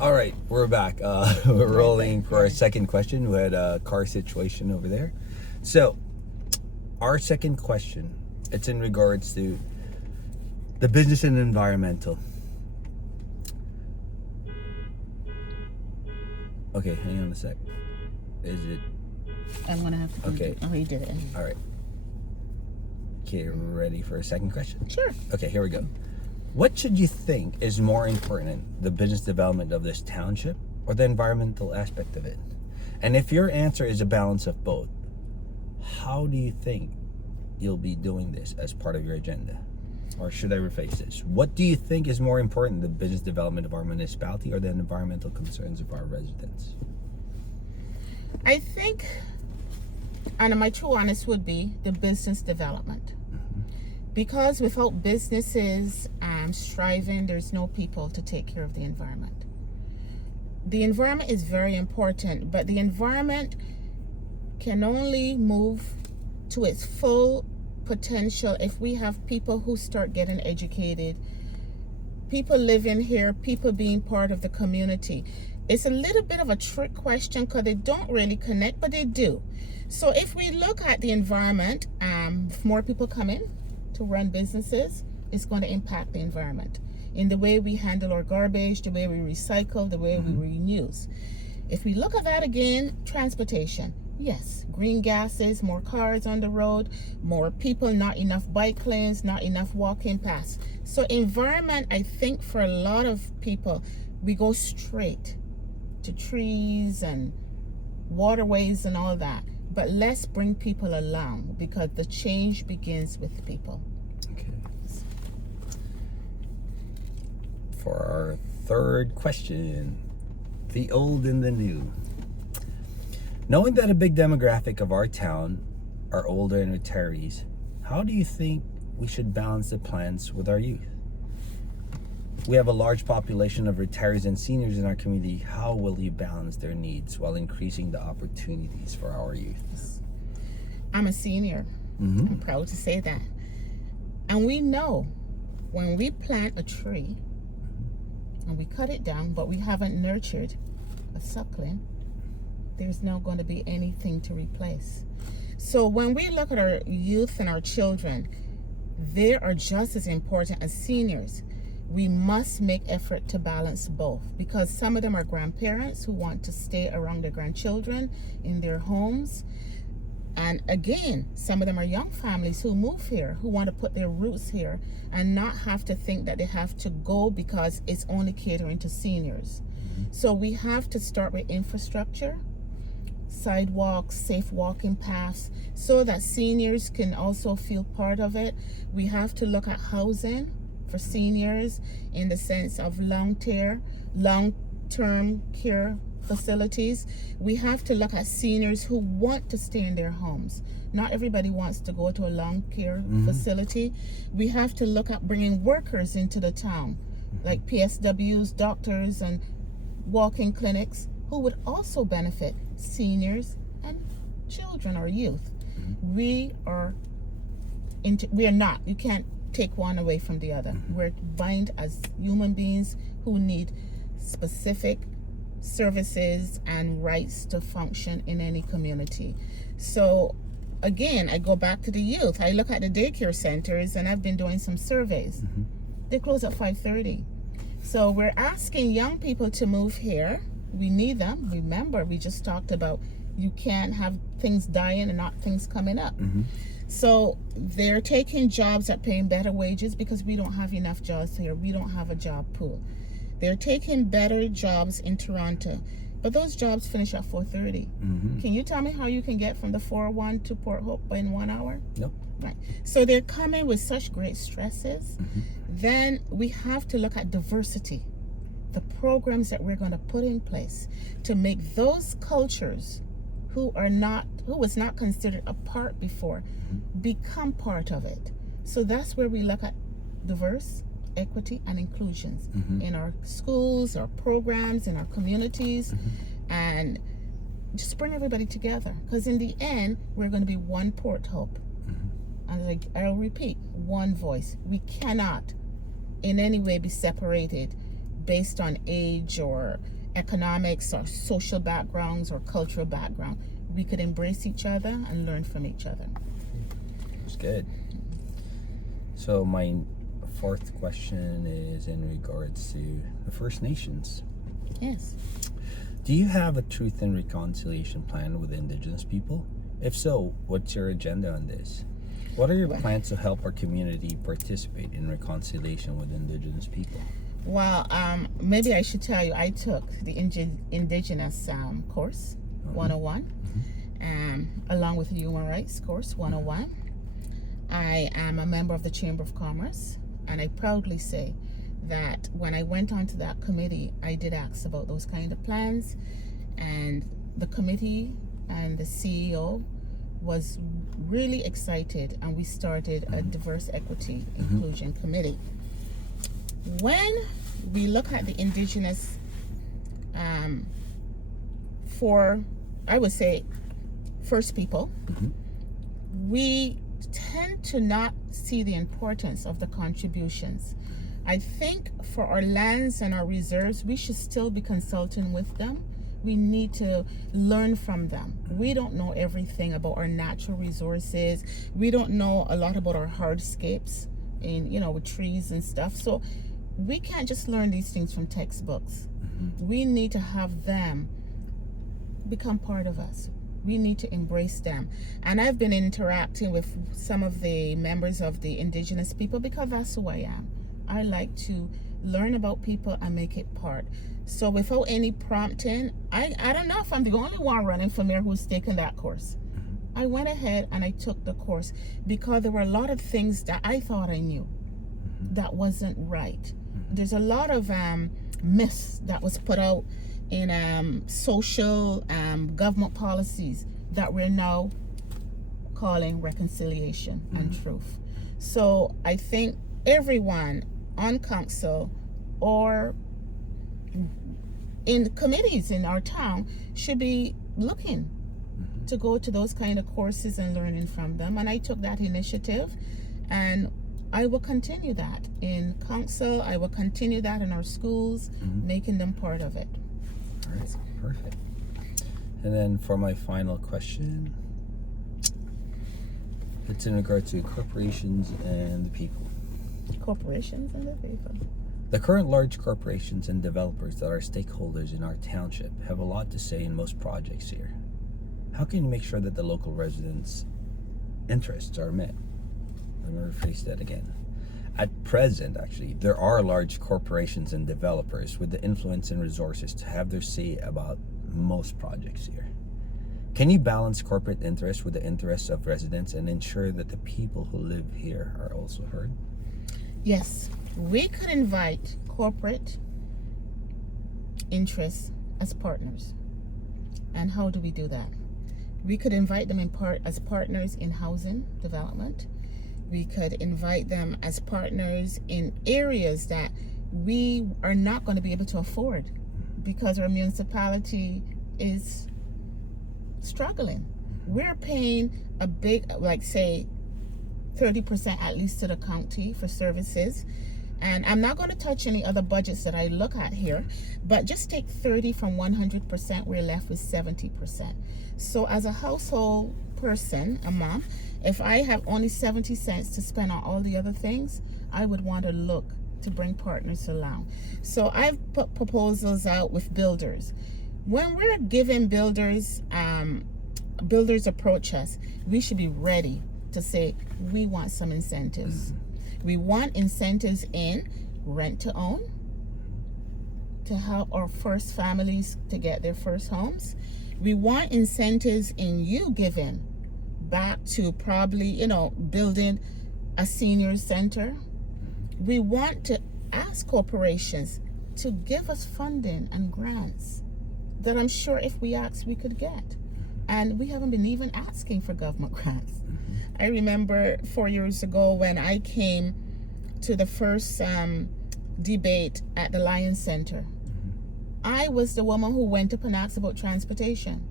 All right, we're back. We're rolling for our second question. We had a car situation over there. So, our second question, it's in regards to the business and environmental. Okay, hang on a sec. Is it? I'm going to have to Okay. Oh, he did it. All right. Okay, ready for a second question? Sure. Okay, here we go. What should you think is more important, the business development of this township or the environmental aspect of it? And if your answer is a balance of both, how do you think you'll be doing this as part of your agenda? Or should I rephrase this? What do you think is more important, the business development of our municipality or the environmental concerns of our residents? I think, and my true honest would be the business development. Because without businesses striving, there's no people to take care of the environment. The environment is very important, but the environment can only move to its full potential if we have people who start getting educated, people living here, people being part of the community. It's a little bit of a trick question because they don't really connect, but they do. So if we look at the environment, if more people come in to run businesses, it's going to impact the environment in the way we handle our garbage, the way we recycle, the way we reuse. If we look at that again, transportation, yes, green gases, more cars on the road, more people, not enough bike lanes, not enough walking paths. So environment, I think for a lot of people, we go straight to trees and waterways and all that. But let's bring people along because the change begins with people. Okay. For our third question, the old and the new. Knowing that a big demographic of our town are older and retirees, how do you think we should balance the plans with our youth? We have a large population of retirees and seniors in our community. How will you balance their needs while increasing the opportunities for our youth? I'm a senior. I'm proud to say that. And we know when we plant a tree and we cut it down, but we haven't nurtured a suckling, there's not going to be anything to replace. So when we look at our youth and our children, they are just as important as seniors. We must make effort to balance both because some of them are grandparents who want to stay around their grandchildren in their homes. And again, some of them are young families who move here, who want to put their roots here and not have to think that they have to go because it's only catering to seniors. So we have to start with infrastructure, sidewalks, safe walking paths, so that seniors can also feel part of it. We have to look at housing for seniors in the sense of long-term care facilities. We have to look at seniors who want to stay in their homes. Not everybody wants to go to a long care facility. We have to look at bringing workers into the town, like PSWs, doctors, and walk-in clinics who would also benefit seniors and children or youth. We are not, you can't take one away from the other. We're bind as human beings who need specific services and rights to function in any community. So again, I go back to the youth. I look at the daycare centers and I've been doing some surveys. They close at 5:30. So we're asking young people to move here. We need them. Remember, we just talked about you can't have things dying and not things coming up. So they're taking jobs that paying better wages because we don't have enough jobs here. We don't have a job pool. They're taking better jobs in Toronto, but those jobs finish at 4:30. Can you tell me how you can get from the 401 to Port Hope in 1 hour? Nope. Right. So they're coming with such great stresses. Then we have to look at diversity, the programs that we're going to put in place to make those cultures who was not considered a part before become part of it. So that's where we look at diverse, equity, and inclusions in our schools, our programs, in our communities, and just bring everybody together. Because in the end, we're going to be one Port Hope. And I'll repeat, one voice. We cannot in any way be separated based on age or economics or social backgrounds or cultural background. We could embrace each other and learn from each other. That's good. So my fourth question is in regards to the First Nations. Yes. Do you have a truth and reconciliation plan with Indigenous people? If so, what's your agenda on this? What are your plans to help our community participate in reconciliation with Indigenous people? Well, maybe I should tell you, I took the Indigenous course, 101, along with the Human Rights course, 101. I am a member of the Chamber of Commerce, and I proudly say that when I went onto that committee, I did ask about those kind of plans, and the committee and the CEO was really excited, and we started a diverse equity inclusion committee. When we look at the Indigenous, I would say, First People, we tend to not see the importance of the contributions. I think for our lands and our reserves, we should still be consulting with them. We need to learn from them. We don't know everything about our natural resources. We don't know a lot about our hardscapes with trees and stuff. So we can't just learn these things from textbooks. We need to have them become part of us. We need to embrace them. And I've been interacting with some of the members of the Indigenous people because that's who I am. I like to learn about people and make it part. So without any prompting, I don't know if I'm the only one running for mayor who's taken that course. I went ahead and I took the course because there were a lot of things that I thought I knew that wasn't right. There's a lot of myths that was put out in social government policies that we're now calling reconciliation and truth. So I think everyone on council or in committees in our town should be looking to go to those kind of courses and learning from them. And I took that initiative, and I will continue that in council. I will continue that in our schools, making them part of it. All right, perfect. And then for my final question, it's in regard to corporations and the people. Corporations and the people. The current large corporations and developers that are stakeholders in our township have a lot to say in most projects here. How can you make sure that the local residents' interests are met? Let me rephrase that again. At present, actually, there are large corporations and developers with the influence and resources to have their say about most projects here. Can you balance corporate interests with the interests of residents and ensure that the people who live here are also heard? Yes, we could invite corporate interests as partners. And how do we do that? We could invite them as partners in housing development. We could invite them as partners in areas that we are not going to be able to afford because our municipality is struggling. We're paying a big, say 30% at least to the county for services. And I'm not going to touch any other budgets that I look at here, but just take 30 from 100%, we're left with 70%. So as a household person, a mom, if I have only 70 cents to spend on all the other things, I would want to look to bring partners along. So I've put proposals out with builders. When we're giving builders approach us, we should be ready to say, we want some incentives. We want incentives in rent to own, to help our first families to get their first homes. We want incentives in you giving back to probably, building a senior center. We want to ask corporations to give us funding and grants that I'm sure if we ask, we could get. And we haven't been even asking for government grants. I remember 4 years ago when I came to the first debate at the Lions Center. I was the woman who went up and asked about transportation.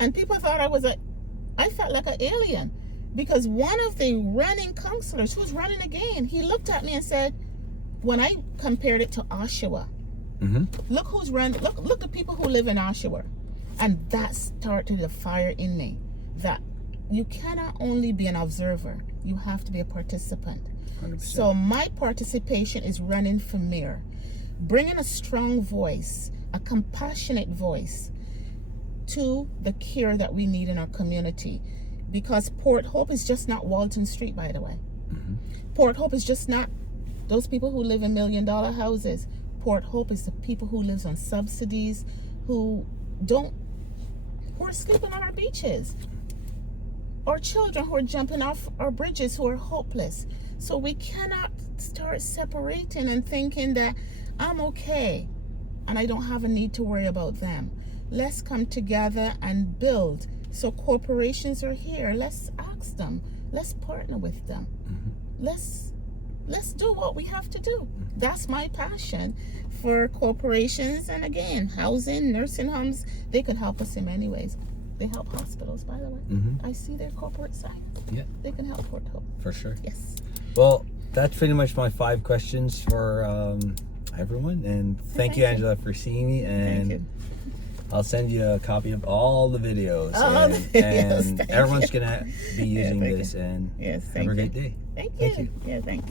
And people thought I felt like an alien because one of the running councilors who's running again, he looked at me and said, when I compared it to Oshawa, Look who's run. Look the people who live in Oshawa, and that started a fire in me. That you cannot only be an observer; you have to be a participant. 100%. So my participation is running for mayor, bringing a strong voice, a compassionate voice to the care that we need in our community. Because Port Hope is just not Walton Street, by the way. Port Hope is just not those people who live in $1 million houses. Port Hope is the people who lives on subsidies, who are sleeping on our beaches, or children who are jumping off our bridges who are hopeless. So we cannot start separating and thinking that I'm okay and I don't have a need to worry about them. Let's come together and build. So corporations are here. Let's ask them. Let's partner with them. Let's do what we have to do. That's my passion for corporations. And again, housing, nursing homes, they can help us in many ways. They help hospitals, by the way. I see their corporate side. Yeah. They can help Port Hope. For sure. Yes. Well, that's pretty much my 5 questions for everyone. And thank you, Angela, for seeing me. And Thank you. I'll send you a copy of all the videos. All the videos, and thank everyone's you. going to be using thank this. you. And Yes, have thank a you. great day. Thank you. Thank you. Yeah, thanks.